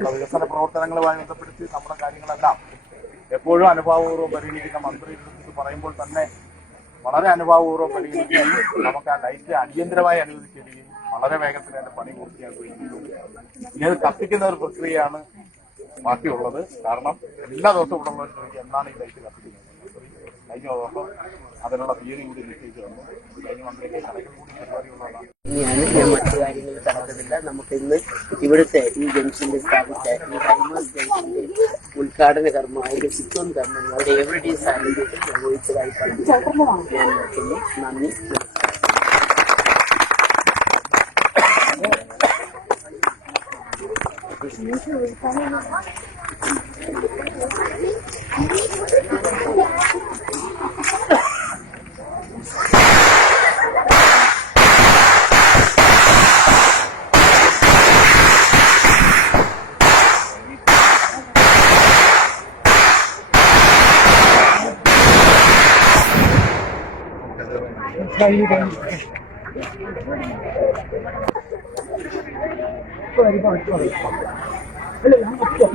വികസന പ്രവർത്തനങ്ങളുമായി ബന്ധപ്പെടുത്തി നമ്മുടെ കാര്യങ്ങളെല്ലാം എപ്പോഴും അനുഭാവപൂർവ്വം പരിഗണിക്കുന്ന മന്ത്രി പറയുമ്പോൾ തന്നെ വളരെ അനുഭാവപൂർവ്വം പരിഗണിക്കുകയും നമുക്ക് ആ ലൈറ്റ് അടിയന്തരമായി അനുവദിക്കുകയും വളരെ വേഗത്തിൽ അതിന്റെ പണി പൂർത്തിയാക്കുകയും ചെയ്തു. ഇനി അത് കത്തിക്കുന്ന ഒരു പ്രക്രിയയാണ് ബാക്കിയുള്ളത്. കാരണം എല്ലാ ദിവസവും ഇവിടെ ഉള്ള ഒരു എന്നാണ് ഈ ലൈറ്റ് കത്തിക്കുന്നത്. കഴിഞ്ഞ ദിവസം അതിനുള്ള തീയതി കൂടി നിശ്ചയിച്ചു തന്നു. കഴിഞ്ഞ മന്ത്രിക്ക് കണക്കിൽ കൂടി പരിപാടിയുള്ളതാണ്. ഞാൻ മറ്റു കാര്യങ്ങൾ കടക്കുന്നില്ല. നമുക്ക് ഇന്ന് ഇവിടുത്തെ ഈ ജംഗ്ഷനിൽ സ്ഥാപിച്ച ഈ ഹൈമാസ് ജംഗ്ഷന്റെ ഉദ്ഘാടന കർമ്മം, അതിന്റെ സിറ്റോൺ കർമ്മം അവിടെ എവരുടെ സാന്നിധ്യത്തിൽ നിർവഹിച്ചതായി പറഞ്ഞു ഞാൻ നിർത്തുന്നു. നന്ദി.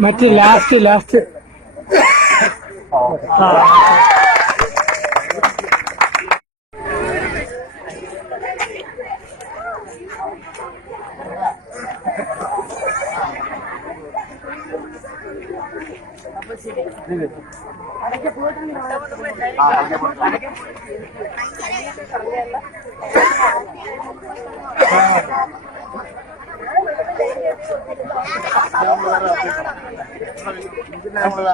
മറ്റേ ലാസ്റ്റ് നമ്മൾ